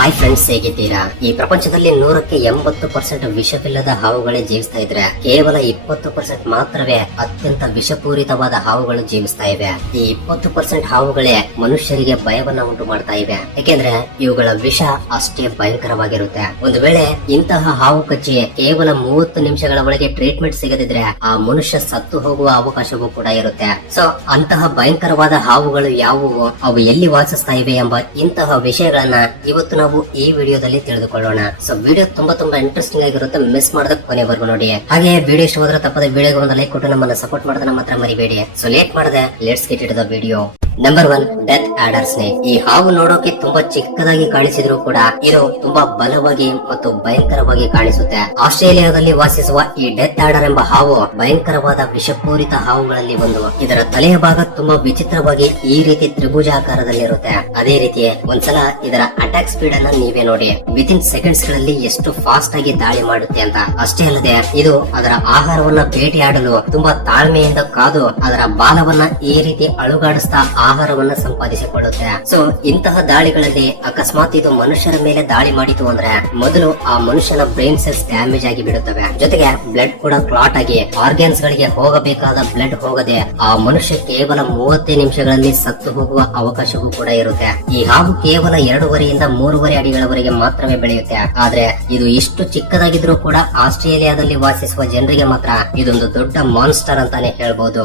Hi friends, ಹೇಗಿದ್ದೀರಾ? ಈ ಪ್ರಪಂಚದಲ್ಲಿ 100% ವಿಷವಿಲ್ಲದ ಹಾವುಗಳೇ ಜೀವಿಸ್ತಾ ಇದ್ರೆ ಕೇವಲ 20% ಮಾತ್ರವೇ ಅತ್ಯಂತ ವಿಷಪೂರಿತವಾದ ಹಾವುಗಳು ಜೀವಿಸ್ತಾ ಇವೆ. ಈ 20% ಹಾವುಗಳೇ ಮನುಷ್ಯರಿಗೆ ಭಯವನ್ನ ಉಂಟು ಮಾಡ್ತಾ ಇವೆ. ಯಾಕೆಂದ್ರೆ ಇವುಗಳ ವಿಷ ಅಷ್ಟೇ ಭಯಂಕರವಾಗಿರುತ್ತೆ. ಒಂದು ವೇಳೆ ಇಂತಹ ಹಾವು ಕಚ್ಚಿ ಕೇವಲ 30 ನಿಮಿಷಗಳ ಒಳಗೆ ಟ್ರೀಟ್ಮೆಂಟ್ ಸಿಗದಿದ್ರೆ ಆ ಮನುಷ್ಯ ಸತ್ತು ಹೋಗುವ ಅವಕಾಶವೂ ಕೂಡ ಇರುತ್ತೆ. ಸೊ ಅಂತಹ ಭಯಂಕರವಾದ ಹಾವುಗಳು ಯಾವುವು, ಅವು ಎಲ್ಲಿ ವಾಸಿಸ್ತಾ ಇವೆ ಎಂಬ ಇಂತಹ ವಿಷಯಗಳನ್ನ ಇವತ್ತು ನಾವು ಈ ವಿಡಿಯೋದಲ್ಲಿ ತಿಳಿದುಕೊಳ್ಳೋಣ. ಸೊ ವಿಡಿಯೋ ತುಂಬಾ ಇಂಟ್ರೆಸ್ಟಿಂಗ್ ಆಗಿರುತ್ತೆ, ಮಿಸ್ ಮಾಡದ ಕೊನೆವರೆಗೂ ನೋಡಿ. ಹಾಗೆ ವಿಡಿಯೋ ಇಷ್ಟವಾದ್ರೆ ತಪ್ಪದೆ ವಿಡಿಯೋಗೆ ಒಂದು ಲೈಕ್ ಕೊಟ್ಟು ನಮ್ಮನ್ನ ಸಪೋರ್ಟ್ ಮಾಡೋದನ್ನ ಮಾತ್ರ ಮರಿಬೇಡಿ. ಸೊ ಲೇಟ್ ಮಾಡದೆ let's get it the video. Number 1, death order snake. ಈ ಹಾವು ನೋಡೋಕೆ ತುಂಬಾ ಚಿಕ್ಕದಾಗಿ ಕಾಣಿಸಿದ್ರು ಕೂಡ ಇದು ತುಂಬಾ ಬಲವಾಗಿ ಮತ್ತು ಭಯಂಕರವಾಗಿ ಕಾಣಿಸುತ್ತೆ. ಆಸ್ಟ್ರೇಲಿಯಾದಲ್ಲಿ ವಾಸಿಸುವ ಈ ಡೆತ್ ಆಡರ್ ಎಂಬ ಹಾವು ಭಯಂಕರವಾದ ವಿಷಪೂರಿತ ಹಾವುಗಳಲ್ಲಿ ಒಂದು. ಇದರ ತಲೆಯ ಭಾಗ ತುಂಬಾ ವಿಚಿತ್ರವಾಗಿ ಈ ರೀತಿ ತ್ರಿಭುಜಾಕಾರದಲ್ಲಿರುತ್ತೆ. ಅದೇ ರೀತಿ ಒಂದ್ಸಲ ಇದರ ಅಟ್ಯಾಕ್ ಸ್ಪೀಡ್ ಅನ್ನ ನೀವೇ ನೋಡಿ. ವಿತಿನ್ ಸೆಕೆಂಡ್ಸ್ ಗಳಲ್ಲಿ ಎಷ್ಟು ಫಾಸ್ಟ್ ಆಗಿ ದಾಳಿ ಮಾಡುತ್ತೆ ಅಂತ. ಅಷ್ಟೇ ಅಲ್ಲದೆ ಇದು ಅದರ ಆಹಾರವನ್ನ ಬೇಟೆಯಾಡಲು ತುಂಬಾ ತಾಳ್ಮೆಯಿಂದ ಕಾದು ಅದರ ಬಾಲವನ್ನ ಈ ರೀತಿ ಅಳುಗಾಡಿಸ್ತಾ ಆಹಾರವನ್ನ ಸಂಪಾದಿಸಿಕೊಳ್ಳುತ್ತೆ. ಸೊ ಇಂತಹ ದಾಳಿಗಳಲ್ಲಿ ಅಕಸ್ಮಾತ್ ಇದು ಮನುಷ್ಯರ ಮೇಲೆ ದಾಳಿ ಮಾಡಿತು ಅಂದ್ರೆ ಮೊದಲು ಆ ಮನುಷ್ಯನ ಬ್ರೈನ್ ಸೆಲ್ಸ್ ಡ್ಯಾಮೇಜ್ ಆಗಿ ಬಿಡುತ್ತವೆ. ಜೊತೆಗೆ ಬ್ಲಡ್ ಕೂಡ ಕ್ಲಾಟ್ ಆಗಿ ಆರ್ಗನ್ಸ್ ಗಳಿಗೆ ಹೋಗಬೇಕಾದ ಬ್ಲಡ್ ಹೋಗದೆ ಆ ಮನುಷ್ಯ ಕೇವಲ 30 ನಿಮಿಷಗಳಲ್ಲಿ ಸತ್ತು ಹೋಗುವ ಅವಕಾಶವೂ ಕೂಡ ಇರುತ್ತೆ. ಈ ಹಾವು ಕೇವಲ 2.5 ರಿಂದ 3.5 ಅಡಿಗಳವರೆಗೆ ಮಾತ್ರವೇ ಬೆಳೆಯುತ್ತೆ. ಆದ್ರೆ ಇದು ಇಷ್ಟು ಚಿಕ್ಕದಾಗಿದ್ರೂ ಕೂಡ ಆಸ್ಟ್ರೇಲಿಯಾದಲ್ಲಿ ವಾಸಿಸುವ ಜನರಿಗೆ ಮಾತ್ರ ಇದೊಂದು ದೊಡ್ಡ ಮಾನ್ಸ್ಟರ್ ಅಂತಾನೆ ಹೇಳ್ಬೋದು.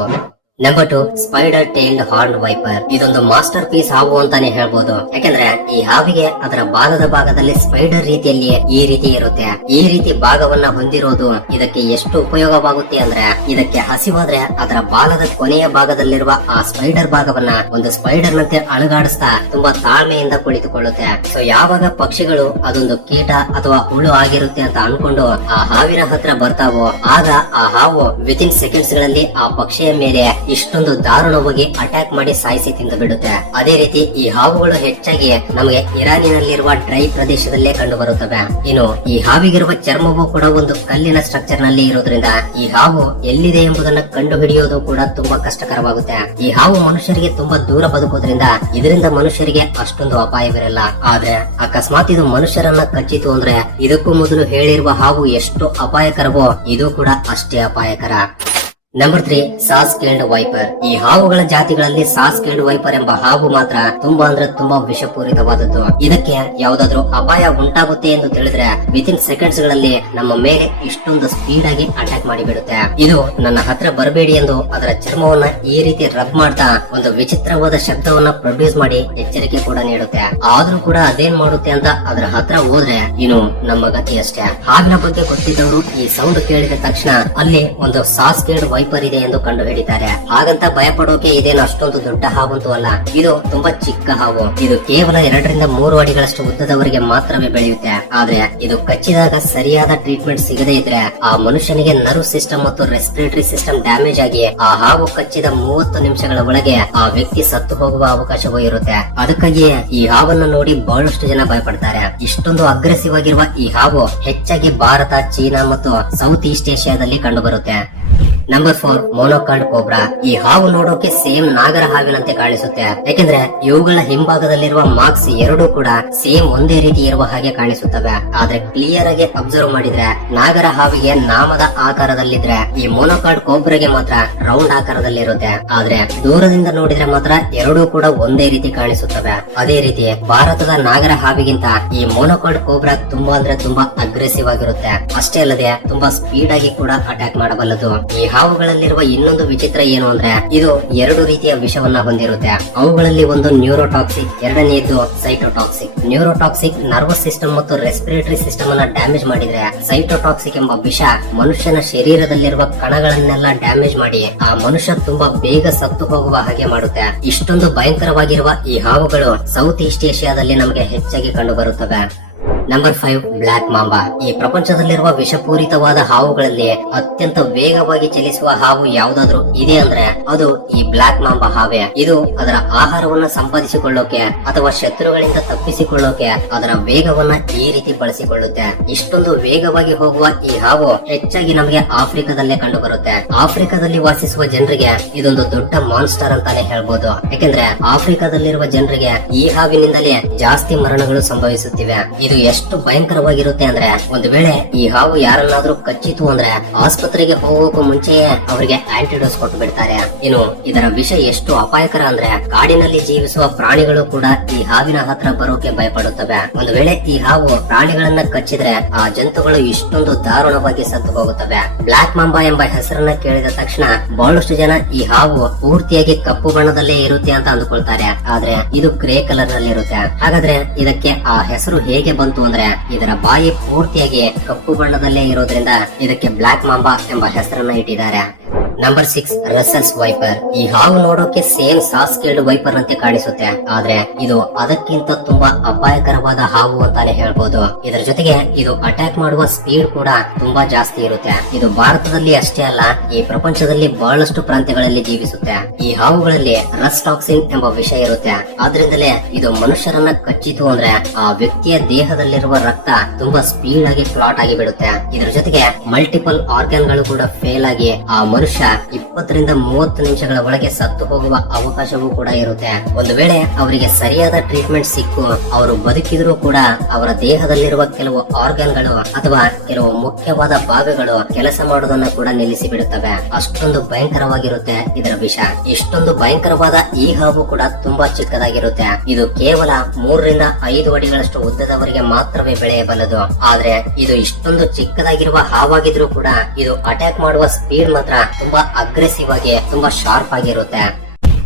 Number 2, spider tailed horn wiper. ಇದೊಂದು ಮಾಸ್ಟರ್ ಪೀಸ್ ಹಾವು ಅಂತಾನೆ ಹೇಳ್ಬೋದು. ಯಾಕಂದ್ರೆ ಈ ಹಾವಿಗೆ ಅದರ ಬಾಲದ ಭಾಗದಲ್ಲಿ ಸ್ಪೈಡರ್ ರೀತಿಯಲ್ಲಿ ಈ ರೀತಿ ಇರುತ್ತೆ. ಈ ರೀತಿ ಭಾಗವನ್ನ ಹೊಂದಿರೋದು ಇದಕ್ಕೆ ಎಷ್ಟು ಉಪಯೋಗವಾಗುತ್ತೆ ಅಂದ್ರೆ ಇದಕ್ಕೆ ಹಸಿವಾದ್ರೆ ಅದರ ಬಾಲದ ಕೊನೆಯ ಭಾಗದಲ್ಲಿರುವ ಆ ಸ್ಪೈಡರ್ ಭಾಗವನ್ನ ಒಂದು ಸ್ಪೈಡರ್ ನಂತೆ ಅಲುಗಾಡಿಸ್ತಾ ತುಂಬಾ ತಾಳ್ಮೆಯಿಂದ ಕುಳಿತುಕೊಳ್ಳುತ್ತೆ. ಸೊ ಯಾವಾಗ ಪಕ್ಷಿಗಳು ಅದೊಂದು ಕೀಟ ಅಥವಾ ಹುಳು ಆಗಿರುತ್ತೆ ಅಂತ ಅನ್ಕೊಂಡು ಆ ಹಾವಿನ ಹತ್ರ ಬರ್ತಾವೋ ಆಗ ಆ ಹಾವು ವಿತಿನ್ ಸೆಕೆಂಡ್ಸ್ ಗಳಲ್ಲಿ ಆ ಪಕ್ಷಿಯ ಮೇಲೆ ಇಷ್ಟೊಂದು ದಾರುಣವಾಗಿ ಅಟ್ಯಾಕ್ ಮಾಡಿ ಸಾಯಿಸಿ ತಿಂದು ಬಿಡುತ್ತೆ. ಅದೇ ರೀತಿ ಈ ಹಾವುಗಳು ಹೆಚ್ಚಾಗಿ ನಮಗೆ ಇರಾನಿನಲ್ಲಿರುವ ಡ್ರೈ ಪ್ರದೇಶದಲ್ಲೇ ಕಂಡು ಬರುತ್ತವೆ. ಇನ್ನು ಈ ಹಾವಿಗಿರುವ ಚರ್ಮವು ಕೂಡ ಒಂದು ಕಲ್ಲಿನ ಸ್ಟ್ರಕ್ಚರ್ ನಲ್ಲಿ ಇರೋದ್ರಿಂದ ಈ ಹಾವು ಎಲ್ಲಿದೆ ಎಂಬುದನ್ನು ಕಂಡು ಹಿಡಿಯೋದು ಕೂಡ ತುಂಬಾ ಕಷ್ಟಕರವಾಗುತ್ತೆ. ಈ ಹಾವು ಮನುಷ್ಯರಿಗೆ ತುಂಬಾ ದೂರ ಬದುಕೋದ್ರಿಂದ ಇದರಿಂದ ಮನುಷ್ಯರಿಗೆ ಅಷ್ಟೊಂದು ಅಪಾಯವಿರಲ್ಲ. ಆದ್ರೆ ಅಕಸ್ಮಾತ್ ಇದು ಮನುಷ್ಯರನ್ನ ಕಚ್ಚಿತು ಅಂದ್ರೆ ಇದಕ್ಕೂ ಮೊದಲು ಹೇಳಿರುವ ಹಾವು ಎಷ್ಟು ಅಪಾಯಕರವೋ ಇದು ಕೂಡ ಅಷ್ಟೇ ಅಪಾಯಕರ. Number 3, sauce called wiper. ಈ ಹಾವುಗಳ ಜಾತಿಗಳಲ್ಲಿ ಸಾಸ್ ಕೇಲ್ಡ್ ವೈಪರ್ ಎಂಬ ಹಾವು ಮಾತ್ರ ತುಂಬಾ ವಿಷಪೂರಿತವಾದದ್ದು. ಇದಕ್ಕೆ ಯಾವ್ದಾದ್ರು ಅಪಾಯ ಉಂಟಾಗುತ್ತೆ ಎಂದು ತಿಳಿದ್ರೆ ವಿತಿನ್ ಸೆಕೆಂಡ್ಸ್ ಗಳಲ್ಲಿ ನಮ್ಮ ಮೇಲೆ ಇಷ್ಟೊಂದು ಸ್ಪೀಡ್ ಆಗಿ ಅಟ್ಯಾಕ್ ಮಾಡಿಬಿಡುತ್ತೆ. ಇದು ನನ್ನ ಹತ್ರ ಬರಬೇಡಿ ಎಂದು ಅದರ ಚರ್ಮವನ್ನ ಈ ರೀತಿ ರಬ್ ಮಾಡ್ತಾ ಒಂದು ವಿಚಿತ್ರವಾದ ಶಬ್ದವನ್ನ ಪ್ರೊಡ್ಯೂಸ್ ಮಾಡಿ ಎಚ್ಚರಿಕೆ ಕೂಡ ನೀಡುತ್ತೆ. ಆದ್ರೂ ಕೂಡ ಅದೇನ್ ಮಾಡುತ್ತೆ ಅಂತ ಅದರ ಹತ್ರ ಹೋದ್ರೆ ಇನ್ನು ನಮ್ಮ ಗತಿ ಅಷ್ಟೇ. ಹಾವಿನ ಬಗ್ಗೆ ಗೊತ್ತಿದ್ದವರು ಈ ಸೌಂಡ್ ಕೇಳಿದ ತಕ್ಷಣ ಅಲ್ಲಿ ಒಂದು ಸಾಸ್ ಕೇಲ್ಡ್ ವೈಪರ್ ಇದೆ ಎಂದು ಕಂಡು ಹಿಡಿತಾರೆ. ಹಾಗಂತ ಭಯಪಡೋಕೆ ಇದೇನು ಅಷ್ಟೊಂದು ದೊಡ್ಡ ಹಾವಂತೂ ಅಲ್ಲ. ಇದು ತುಂಬಾ ಚಿಕ್ಕ ಹಾವು. ಇದು ಕೇವಲ 2 ರಿಂದ 3 ಅಡಿಗಳಷ್ಟು ಉದ್ದದವರೆಗೆ ಮಾತ್ರವೇ ಬೆಳೆಯುತ್ತೆ. ಆದ್ರೆ ಇದು ಕಚ್ಚಿದಾಗ ಸರಿಯಾದ ಟ್ರೀಟ್ಮೆಂಟ್ ಸಿಗದೇ ಇದ್ರೆ ಆ ಮನುಷ್ಯನಿಗೆ ನರ್ವ್ ಸಿಸ್ಟಮ್ ಮತ್ತು ರೆಸ್ಪಿರೇಟರಿ ಸಿಸ್ಟಮ್ ಡ್ಯಾಮೇಜ್ ಆಗಿ ಆ ಹಾವು ಕಚ್ಚಿದ 30 ನಿಮಿಷಗಳ ಒಳಗೆ ಆ ವ್ಯಕ್ತಿ ಸತ್ತು ಹೋಗುವ ಅವಕಾಶವೂ ಇರುತ್ತೆ. ಅದಕ್ಕಾಗಿಯೇ ಈ ಹಾವನ್ನು ನೋಡಿ ಬಹಳಷ್ಟು ಜನ ಭಯಪಡ್ತಾರೆ. ಇಷ್ಟೊಂದು ಅಗ್ರೆಸಿವ್ ಆಗಿರುವ ಈ ಹಾವು ಹೆಚ್ಚಾಗಿ ಭಾರತ, ಚೀನಾ ಮತ್ತು ಸೌತ್ ಈಸ್ಟ್ ಏಷ್ಯಾದಲ್ಲಿ ಕಂಡು ಬರುತ್ತೆ. Number 4, monocled cobra. ಈ ಹಾವು ನೋಡೋಕೆ ಸೇಮ್ ನಾಗರ ಹಾವಿನಂತೆ ಕಾಣಿಸುತ್ತೆ. ಯಾಕೆಂದ್ರೆ ಇವುಗಳ ಹಿಂಭಾಗದಲ್ಲಿರುವ ಮಾರ್ಕ್ಸ್ ಎರಡೂ ಕೂಡ ಸೇಮ್ ಒಂದೇ ರೀತಿ ಇರುವ ಹಾಗೆ ಕಾಣಿಸುತ್ತವೆ. ಆದ್ರೆ ಕ್ಲಿಯರ್ ಆಗಿ ಅಬ್ಸರ್ವ್ ಮಾಡಿದ್ರೆ ನಾಗರ ಹಾವಿಗೆ ನಾಮದ ಆಕಾರದಲ್ಲಿದ್ರೆ ಈ ಮೊನೊಕಾರ್ಡ್ ಕೋಬ್ರಾಗೆ ಮಾತ್ರ ರೌಂಡ್ ಆಕಾರದಲ್ಲಿರುತ್ತೆ. ಆದ್ರೆ ದೂರದಿಂದ ನೋಡಿದ್ರೆ ಮಾತ್ರ ಎರಡೂ ಕೂಡ ಒಂದೇ ರೀತಿ ಕಾಣಿಸುತ್ತವೆ. ಅದೇ ರೀತಿ ಭಾರತದ ನಾಗರ ಹಾವಿಗಿಂತ ಈ ಮೊನೊಕಾರ್ಡ್ ಕೋಬ್ರಾ ತುಂಬಾ ಅಗ್ರೆಸಿವ್ ಆಗಿರುತ್ತೆ. ಅಷ್ಟೇ ಅಲ್ಲದೆ ತುಂಬಾ ಸ್ಪೀಡ್ ಆಗಿ ಕೂಡ ಅಟ್ಯಾಕ್ ಮಾಡಬಲ್ಲದು. ಈ ಹಾವುಗಳಲ್ಲಿರುವ ಇನ್ನೊಂದು ವಿಚಿತ್ರ ಏನು ಅಂದ್ರೆ ಇದು 2 ರೀತಿಯ ವಿಷವನ್ನ ಹೊಂದಿರುತ್ತೆ. ಅವುಗಳಲ್ಲಿ ಒಂದು ನ್ಯೂರೋಟಾಕ್ಸಿಕ್, ಎರಡನೆಯದು ಸೈಟೋಟಾಕ್ಸಿಕ್. ನ್ಯೂರೋಟಾಕ್ಸಿಕ್ ನರ್ವಸ್ ಸಿಸ್ಟಮ್ ಮತ್ತು ರೆಸ್ಪಿರೇಟರಿ ಸಿಸ್ಟಮ್ ಅನ್ನ ಡ್ಯಾಮೇಜ್ ಮಾಡಿದ್ರೆ ಸೈಟೋಟಾಕ್ಸಿಕ್ ಎಂಬ ವಿಷ ಮನುಷ್ಯನ ಶರೀರದಲ್ಲಿರುವ ಕಣಗಳನ್ನೆಲ್ಲ ಡ್ಯಾಮೇಜ್ ಮಾಡಿ ಆ ಮನುಷ್ಯ ತುಂಬಾ ಬೇಗ ಸತ್ತು ಹೋಗುವ ಹಾಗೆ ಮಾಡುತ್ತೆ. ಇಷ್ಟೊಂದು ಭಯಂಕರವಾಗಿರುವ ಈ ಹಾವುಗಳು ಸೌತ್ ಈಸ್ಟ್ ಏಷ್ಯಾದಲ್ಲಿ ನಮಗೆ ಹೆಚ್ಚಾಗಿ ಕಂಡು ಬರುತ್ತವೆ. Number 5 black mamba. ಈ ಪ್ರಪಂಚದಲ್ಲಿರುವ ವಿಷಪೂರಿತವಾದ ಹಾವುಗಳಲ್ಲಿ ಅತ್ಯಂತ ವೇಗವಾಗಿ ಚಲಿಸುವ ಹಾವು ಯಾವುದಾದ್ರೂ ಇದೆ ಅಂದ್ರೆ ಅದು ಈ ಬ್ಲಾಕ್ ಮಾಂಬಾ ಹಾವೇ. ಇದು ಅದರ ಆಹಾರವನ್ನ ಸಂಪಾದಿಸಿಕೊಳ್ಳೋಕೆ ಅಥವಾ ಶತ್ರುಗಳಿಂದ ತಪ್ಪಿಸಿಕೊಳ್ಳೋಕೆ ಅದರ ವೇಗವನ್ನ ಈ ರೀತಿ ಬಳಸಿಕೊಳ್ಳುತ್ತೆ. ಇಷ್ಟೊಂದು ವೇಗವಾಗಿ ಹೋಗುವ ಈ ಹಾವು ಹೆಚ್ಚಾಗಿ ನಮಗೆ ಆಫ್ರಿಕಾದಲ್ಲೇ ಕಂಡು ಬರುತ್ತೆ. ಆಫ್ರಿಕಾದಲ್ಲಿ ವಾಸಿಸುವ ಜನರಿಗೆ ಇದೊಂದು ದೊಡ್ಡ ಮಾನ್ಸ್ಟರ್ ಅಂತಾನೆ ಹೇಳ್ಬೋದು. ಯಾಕೆಂದ್ರೆ ಆಫ್ರಿಕಾದಲ್ಲಿರುವ ಜನರಿಗೆ ಈ ಹಾವಿನಿಂದಲೇ ಜಾಸ್ತಿ ಮರಣಗಳು ಸಂಭವಿಸುತ್ತಿವೆ. ಇದು ಎಷ್ಟು ಭಯಂಕರವಾಗಿರುತ್ತೆ ಅಂದ್ರೆ ಒಂದು ವೇಳೆ ಈ ಹಾವು ಯಾರನ್ನಾದ್ರೂ ಕಚ್ಚಿತು ಅಂದ್ರೆ ಆಸ್ಪತ್ರೆಗೆ ಹೋಗೋಕು ಮುಂಚೆಯೇ ಅವರಿಗೆ ಆಂಟಿಡೋಸ್ ಕೊಟ್ಟು ಬಿಡ್ತಾರೆ. ಇನ್ನು ಇದರ ವಿಷ ಎಷ್ಟು ಅಪಾಯಕರ ಅಂದ್ರೆ ಕಾಡಿನಲ್ಲಿ ಜೀವಿಸುವ ಪ್ರಾಣಿಗಳು ಕೂಡ ಈ ಹಾವಿನ ಹತ್ರ ಬರೋಕೆ ಭಯಪಡುತ್ತವೆ. ಒಂದು ವೇಳೆ ಈ ಹಾವು ಪ್ರಾಣಿಗಳನ್ನ ಕಚ್ಚಿದ್ರೆ ಆ ಜಂತುಗಳು ಇಷ್ಟೊಂದು ದಾರುಣವಾಗಿ ಸತ್ತು ಹೋಗುತ್ತವೆ. ಬ್ಲಾಕ್ ಮಾಂಬಾ ಎಂಬ ಹೆಸರನ್ನ ಕೇಳಿದ ತಕ್ಷಣ ಬಹಳಷ್ಟು ಜನ ಈ ಹಾವು ಪೂರ್ತಿಯಾಗಿ ಕಪ್ಪು ಬಣ್ಣದಲ್ಲೇ ಇರುತ್ತೆ ಅಂತ ಅಂದುಕೊಳ್ತಾರೆ. ಆದ್ರೆ ಇದು ಗ್ರೇ ಕಲರ್ ನಲ್ಲಿ ಇರುತ್ತೆ. ಹಾಗಾದ್ರೆ ಇದಕ್ಕೆ ಆ ಹೆಸರು ಹೇಗೆ ಬಂತು ಅಂದ್ರೆ ಇದರ ಬಾಯಿ ಪೂರ್ತಿಯಾಗಿ ಕಪ್ಪು ಬಣ್ಣದಲ್ಲೇ ಇರೋದ್ರಿಂದ ಇದಕ್ಕೆ ಬ್ಲಾಕ್ ಮಾಂಬಾ ಎಂಬ ಹೆಸರನ್ನ ಇಟ್ಟಿದ್ದಾರೆ. Number 6 Russell's wiper. ಈ ಹಾವು ನೋಡೋಕೆ ಸೇಮ್ ಸಾಸ್ಕೇಲ್ಡ್ ವೈಪರ್ ಅಂತೆ ಕಾಣಿಸುತ್ತೆ, ಆದ್ರೆ ಇದು ಅದಕ್ಕಿಂತ ತುಂಬಾ ಅಪಾಯಕರವಾದ ಹಾವು ಅಂತಾನೆ ಹೇಳ್ಬೋದು. ಇದರ ಜೊತೆಗೆ ಇದು ಅಟ್ಯಾಕ್ ಮಾಡುವ ಸ್ಪೀಡ್ ಕೂಡ ತುಂಬಾ ಜಾಸ್ತಿ ಇರುತ್ತೆ. ಇದು ಭಾರತದಲ್ಲಿ ಅಷ್ಟೇ ಅಲ್ಲ, ಈ ಪ್ರಪಂಚದಲ್ಲಿ ಬಹಳಷ್ಟು ಪ್ರಾಂತ್ಯಗಳಲ್ಲಿ ಜೀವಿಸುತ್ತೆ. ಈ ಹಾವುಗಳಲ್ಲಿ ರಸ್ ಟಾಕ್ಸಿನ್ ಎಂಬ ವಿಷ ಇರುತ್ತೆ. ಆದ್ರಿಂದಲೇ ಇದು ಮನುಷ್ಯರನ್ನ ಕಚ್ಚಿತು ಅಂದ್ರೆ ಆ ವ್ಯಕ್ತಿಯ ದೇಹದಲ್ಲಿರುವ ರಕ್ತ ತುಂಬಾ ಸ್ಪೀಡ್ ಆಗಿ ಕ್ಲಾಟ್ ಆಗಿ ಬಿಡುತ್ತೆ. ಇದರ ಜೊತೆಗೆ ಮಲ್ಟಿಪಲ್ ಆರ್ಗನ್ ಗಳು ಕೂಡ ಫೇಲ್ ಆಗಿ ಆ ಮನುಷ್ಯ 20 ರಿಂದ 30 ನಿಮಿಷಗಳ ಒಳಗೆ ಸತ್ತು ಹೋಗುವ ಅವಕಾಶವೂ ಕೂಡ ಇರುತ್ತೆ. ಒಂದು ವೇಳೆ ಅವರಿಗೆ ಸರಿಯಾದ ಟ್ರೀಟ್ಮೆಂಟ್ ಸಿಕ್ಕು ಅವರು ಬದುಕಿದ್ರೂ ಕೂಡ ಅವರ ದೇಹದಲ್ಲಿರುವ ಕೆಲವು ಆರ್ಗನ್ ಗಳು ಅಥವಾ ಕೆಲವು ಮುಖ್ಯವಾದ ಭಾಗಗಳು ಕೆಲಸ ಮಾಡೋದನ್ನ ಕೂಡ ನಿಲ್ಲಿಸಿ ಬಿಡುತ್ತವೆ. ಅಷ್ಟೊಂದು ಭಯಂಕರವಾಗಿರುತ್ತೆ ಇದರ ವಿಷ. ಇಷ್ಟೊಂದು ಭಯಂಕರವಾದ ಈ ಹಾವು ಕೂಡ ತುಂಬಾ ಚಿಕ್ಕದಾಗಿರುತ್ತೆ. ಇದು ಕೇವಲ 3 ರಿಂದ 5 ಅಡಿಗಳಷ್ಟು ಉದ್ದದವರೆಗೆ ಮಾತ್ರವೇ ಬೆಳೆಯಬಲ್ಲದು. ಆದ್ರೆ ಇದು ಇಷ್ಟೊಂದು ಚಿಕ್ಕದಾಗಿರುವ ಹಾವಾಗಿದ್ರೂ ಕೂಡ ಇದು ಅಟ್ಯಾಕ್ ಮಾಡುವ ಸ್ಪೀಡ್ ಮಾತ್ರ ತುಂಬಾ ಅಗ್ರೆಸಿವ್ ಆಗಿ ತುಂಬಾ ಶಾರ್ಪ್ ಆಗಿರುತ್ತೆ.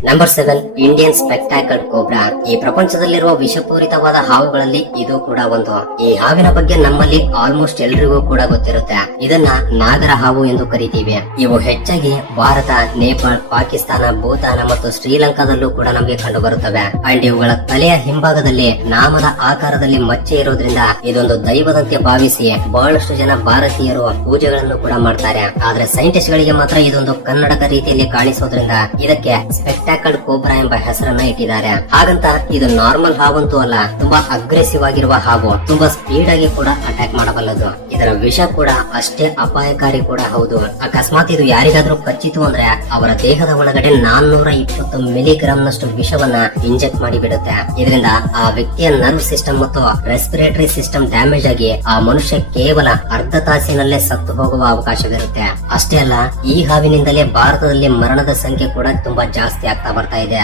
Number 7 Indian spectacled cobra. ಈ ಪ್ರಪಂಚದಲ್ಲಿರುವ ವಿಷಪೂರಿತವಾದ ಹಾವುಗಳಲ್ಲಿ ಇದು ಕೂಡ ಒಂದು. ಈ ಹಾವಿನ ಬಗ್ಗೆ ನಮ್ಮಲ್ಲಿ ಆಲ್ಮೋಸ್ಟ್ ಎಲ್ರಿಗೂ ಕೂಡ ಗೊತ್ತಿರುತ್ತೆ. ಇದನ್ನ ನಾಗರ ಹಾವು ಎಂದು ಕರಿತೀವಿ. ಇವು ಹೆಚ್ಚಾಗಿ ಭಾರತ, ನೇಪಾಳ, ಪಾಕಿಸ್ತಾನ, ಭೂತಾನ ಮತ್ತು ಶ್ರೀಲಂಕಾದಲ್ಲೂ ಕೂಡ ನಮಗೆ ಕಂಡು ಬರುತ್ತವೆ. ಅಂಡ್ ಇವುಗಳ ತಲೆಯ ಹಿಂಭಾಗದಲ್ಲಿ ನಾಮದ ಆಕಾರದಲ್ಲಿ ಮಚ್ಚೆ ಇರೋದ್ರಿಂದ ಇದೊಂದು ದೈವದಂತೆ ಭಾವಿಸಿ ಬಹಳಷ್ಟು ಜನ ಭಾರತೀಯರು ಪೂಜೆಗಳನ್ನು ಕೂಡ ಮಾಡ್ತಾರೆ. ಆದ್ರೆ ಸೈಂಟಿಸ್ಟ್ ಗಳಿಗೆ ಮಾತ್ರ ಇದೊಂದು ಕನ್ನಡಕ ರೀತಿಯಲ್ಲಿ ಕಾಣಿಸೋದ್ರಿಂದ ಇದಕ್ಕೆ ಸ್ಪೆಕ್ಟಾಕಲ್ ಕೋಬ್ರಾ ಎಂಬ ಹೆಸರನ್ನ ಇಟ್ಟಿದ್ದಾರೆ. ಹಾಗಂತ ಇದು ನಾರ್ಮಲ್ ಹಾವಂತೂ ಅಲ್ಲ, ತುಂಬಾ ಅಗ್ರೆಸಿವ್ ಆಗಿರುವ ಹಾವು. ತುಂಬಾ ಸ್ಪೀಡ್ ಆಗಿ ಕೂಡ ಅಟ್ಯಾಕ್ ಮಾಡಬಲ್ಲದು. ಇದರ ವಿಷ ಕೂಡ ಅಷ್ಟೇ ಅಪಾಯಕಾರಿ ಕೂಡ ಹೌದು. ಅಕಸ್ಮಾತ್ ಇದು ಯಾರಿಗಾದ್ರೂ ಕಚ್ಚಿತು ಅಂದ್ರೆ ಅವರ ದೇಹದ ಒಳಗಡೆ 420 ಮಿಲಿಗ್ರಾಮ್ ನಷ್ಟು ವಿಷವನ್ನ ಇಂಜೆಕ್ಟ್ ಮಾಡಿ ಬಿಡುತ್ತೆ. ಇದರಿಂದ ಆ ವ್ಯಕ್ತಿಯ ನರ್ವ್ ಸಿಸ್ಟಮ್ ಮತ್ತು ರೆಸ್ಪಿರೇಟರಿ ಸಿಸ್ಟಮ್ ಡ್ಯಾಮೇಜ್ ಆಗಿ ಆ ಮನುಷ್ಯ ಕೇವಲ ಅರ್ಧ ತಾಸಿನಲ್ಲೇ ಸತ್ತು ಹೋಗುವ ಅವಕಾಶವಿರುತ್ತೆ. ಅಷ್ಟೇ ಅಲ್ಲ, ಈ ಹಾವಿನಿಂದಲೇ ಭಾರತದಲ್ಲಿ ಮರಣದ ಸಂಖ್ಯೆ ಕೂಡ ತುಂಬಾ ಜಾಸ್ತಿ ಆಗ್ತಾ ಬರ್ತಾ ಇದೆ.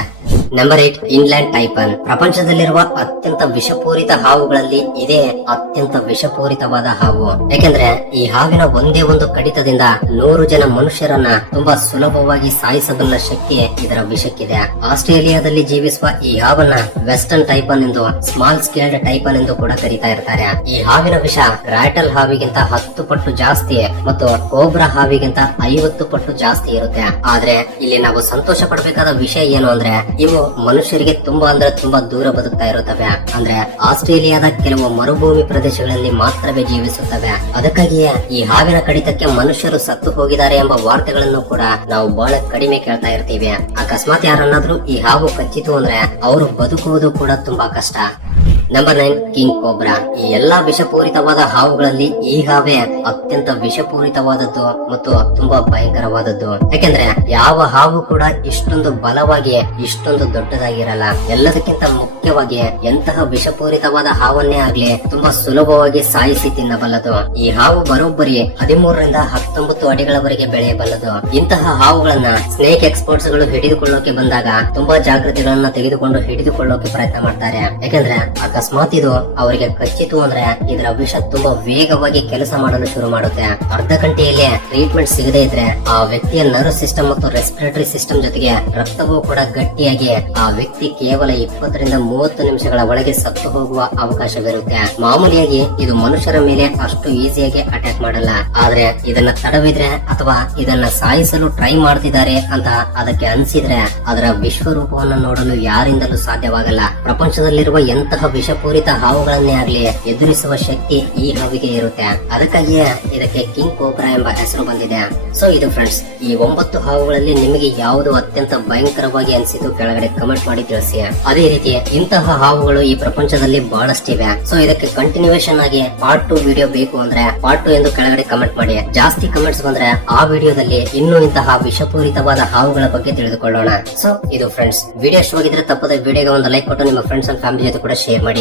Number 8 England taipan. ಪ್ರಪಂಚದಲ್ಲಿರುವ ಅತ್ಯಂತ ವಿಷಪೂರಿತ ಹಾವುಗಳಲ್ಲಿ ಇದೇ ಅತ್ಯಂತ ವಿಷಪೂರಿತವಾದ ಹಾವು. ಯಾಕೆಂದ್ರೆ ಈ ಹಾವಿನ ಒಂದೇ ಒಂದು ಕಡಿತದಿಂದ 100 ಜನ ಮನುಷ್ಯರನ್ನ ತುಂಬಾ ಸುಲಭವಾಗಿ ಸಾಯಿಸಬಲ್ಲ ಶಕ್ತಿ ಇದರ ವಿಷಕ್ಕಿದೆ. ಆಸ್ಟ್ರೇಲಿಯಾದಲ್ಲಿ ಜೀವಿಸುವ ಈ ಹಾವನ್ನ ವೆಸ್ಟರ್ನ್ ಟೈಪನ್ ಎಂದು, ಸ್ಮಾಲ್ ಸ್ಕೇಲ್ಡ್ ಟೈಪನ್ ಎಂದು ಕೂಡ ಕರೀತಾ ಇರ್ತಾರೆ. ಈ ಹಾವಿನ ವಿಷ ರಾಟಲ್ ಹಾವಿಗಿಂತ 10 ಪಟ್ಟು ಜಾಸ್ತಿ ಮತ್ತು ಕೋಬ್ರಾ ಹಾವಿಗಿಂತ 50 ಪಟ್ಟು ಜಾಸ್ತಿ ಇರುತ್ತೆ. ಆದ್ರೆ ಇಲ್ಲಿ ನಾವು ಸಂತೋಷ ಪಡಬೇಕಾದ ವಿಷಯ ಏನು ಅಂದ್ರೆ ಇವು ಮನುಷ್ಯರಿಗೆ ತುಂಬಾ ಅಂದ್ರೆ ತುಂಬಾ ದೂರ ಬದುಕ್ತಾ ಇರುತ್ತವೆ. ಅಂದ್ರೆ ಆಸ್ಟ್ರೇಲಿಯಾದ ಕೆಲವು ಮರುಭೂಮಿ ಪ್ರದೇಶಗಳಲ್ಲಿ ಮಾತ್ರವೇ ಜೀವಿಸುತ್ತವೆ. ಅದಕ್ಕಾಗಿಯೇ ಈ ಹಾವಿನ ಕಡಿತಕ್ಕೆ ಮನುಷ್ಯರು ಸತ್ತು ಹೋಗಿದ್ದಾರೆ ಎಂಬ ವಾರ್ತೆಗಳನ್ನು ಕೂಡ ನಾವು ಬಹಳ ಕಡಿಮೆ ಕೇಳ್ತಾ ಇರ್ತೀವಿ. ಅಕಸ್ಮಾತ್ ಯಾರನ್ನಾದ್ರೂ ಈ ಹಾವು ಕಚ್ಚಿತು ಅಂದ್ರೆ ಅವರು ಬದುಕುವುದು ಕೂಡ ತುಂಬಾ ಕಷ್ಟ. Number 9 king cobra. ಈ ಎಲ್ಲಾ ವಿಷಪೂರಿತವಾದ ಹಾವುಗಳಲ್ಲಿ ಈ ಹಾವೇ ಅತ್ಯಂತ ವಿಷಪೂರಿತವಾದದ್ದು ಮತ್ತು ತುಂಬಾ ಭಯಂಕರವಾದದ್ದು. ಯಾಕೆಂದ್ರೆ ಯಾವ ಹಾವು ಕೂಡ ಇಷ್ಟೊಂದು ಬಲವಾಗಿ ಇಷ್ಟೊಂದು ದೊಡ್ಡದಾಗಿರಲ್ಲ. ಎಲ್ಲದಕ್ಕಿಂತ ಮುಖ್ಯವಾಗಿ ಎಂತಹ ವಿಷಪೂರಿತವಾದ ಹಾವನ್ನೇ ಆಗ್ಲಿ ತುಂಬಾ ಸುಲಭವಾಗಿ ಸಾಯಿಸಿ ತಿನ್ನಬಲ್ಲದು. ಈ ಹಾವು ಬರೋಬ್ಬರಿ 13 ರಿಂದ 19 ಅಡಿಗಳವರೆಗೆ ಬೆಳೆಯಬಲ್ಲದು. ಇಂತಹ ಹಾವುಗಳನ್ನ ಸ್ನೇಕ್ ಎಕ್ಸ್ಪರ್ಟ್ಸ್ ಗಳು ಹಿಡಿದುಕೊಳ್ಳೋಕೆ ಬಂದಾಗ ತುಂಬಾ ಜಾಗೃತಿಗಳನ್ನ ತೆಗೆದುಕೊಂಡು ಹಿಡಿದುಕೊಳ್ಳೋಕೆ ಪ್ರಯತ್ನ ಮಾಡ್ತಾರೆ. ಯಾಕಂದ್ರೆ ಅಕಸ್ಮಾತ್ ಇದು ಅವರಿಗೆ ಕಚ್ಚಿತು ಅಂದ್ರೆ ಇದರ ವಿಷ ತುಂಬಾ ವೇಗವಾಗಿ ಕೆಲಸ ಮಾಡಲು ಶುರು ಮಾಡುತ್ತೆ. ಅರ್ಧ ಗಂಟೆಯಲ್ಲಿ ಟ್ರೀಟ್ಮೆಂಟ್ ಸಿಗದೇ ಇದ್ರೆ ಆ ವ್ಯಕ್ತಿಯ ನರ್ವ್ ಸಿಸ್ಟಮ್ ಮತ್ತು ರೆಸ್ಪಿರೇಟರಿ ಸಿಸ್ಟಮ್ ಜೊತೆಗೆ ರಕ್ತವೂ ಕೂಡ ಗಟ್ಟಿಯಾಗಿ ಆ ವ್ಯಕ್ತಿ ಕೇವಲ 20 ರಿಂದ 30 ನಿಮಿಷಗಳ ಒಳಗೆ ಸತ್ತು ಹೋಗುವ ಅವಕಾಶವಿರುತ್ತೆ. ಮಾಮೂಲಿಯಾಗಿ ಇದು ಮನುಷ್ಯರ ಮೇಲೆ ಅಷ್ಟು ಈಸಿಯಾಗಿ ಅಟ್ಯಾಕ್ ಮಾಡಲ್ಲ. ಆದ್ರೆ ಇದನ್ನ ತಡವಿದ್ರೆ ಅಥವಾ ಇದನ್ನ ಸಾಯಿಸಲು ಟ್ರೈ ಮಾಡ್ತಿದ್ದಾರೆ ಅಂತ ಅದಕ್ಕೆ ಅನ್ಸಿದ್ರೆ ಅದರ ವಿಶ್ವರೂಪವನ್ನು ನೋಡಲು ಯಾರಿಂದಲೂ ಸಾಧ್ಯವಾಗಲ್ಲ. ಪ್ರಪಂಚದಲ್ಲಿರುವ ಎಂತಹ ವಿಷ ವಿಷಪೂರಿತ ಹಾವುಗಳನ್ನೇ ಆಗ್ಲಿ ಎದುರಿಸುವ ಶಕ್ತಿ ಈ ಹಾವಿಗೆ ಇರುತ್ತೆ. ಅದಕ್ಕಾಗಿಯೇ ಇದಕ್ಕೆ ಕಿಂಗ್ ಕೋಬ್ರಾ ಎಂಬ ಹೆಸರು ಬಂದಿದೆ. ಸೊ ಇದು ಫ್ರೆಂಡ್ಸ್, ಈ 9 ಹಾವುಗಳಲ್ಲಿ ನಿಮಗೆ ಯಾವುದು ಅತ್ಯಂತ ಭಯಂಕರವಾಗಿ ಅನಿಸಿತು ಕೆಳಗಡೆ ಕಮೆಂಟ್ ಮಾಡಿ ತಿಳಿಸಿ. ಅದೇ ರೀತಿ ಇಂತಹ ಹಾವುಗಳು ಈ ಪ್ರಪಂಚದಲ್ಲಿ ಬಹಳಷ್ಟಿವೆ. ಸೊ ಇದಕ್ಕೆ ಕಂಟಿನ್ಯೂಯೇಷನ್ ಆಗಿ ಪಾರ್ಟ್ 2 ವಿಡಿಯೋ ಬೇಕು ಅಂದ್ರೆ ಪಾರ್ಟ್ 2 ಎಂದು ಕೆಳಗಡೆ ಕಮೆಂಟ್ ಮಾಡಿ. ಜಾಸ್ತಿ ಕಮೆಂಟ್ಸ್ ಬಂದ್ರೆ ಆ ವಿಡಿಯೋದಲ್ಲಿ ಇನ್ನೂ ಇಂತಹ ವಿಷಪೂರಿತವಾದ ಹಾವುಗಳ ಬಗ್ಗೆ ತಿಳಿದುಕೊಳ್ಳೋಣ. ಸೊ ಇದು ಫ್ರೆಂಡ್ಸ್, ವಿಡಿಯೋ ಇಷ್ಟವಾಗಿದ್ರೆ ತಪ್ಪದ ವಿಡಿಯೋಗೆ ಒಂದು ಲೈಕ್ ಕೊಟ್ಟು ನಿಮ್ಮ ಫ್ರೆಂಡ್ಸ್ ಅಂಡ್ ಫ್ಯಾಮಿಲಿ ಜೊತೆ ಕೂಡ ಶೇರ್ ಮಾಡಿ.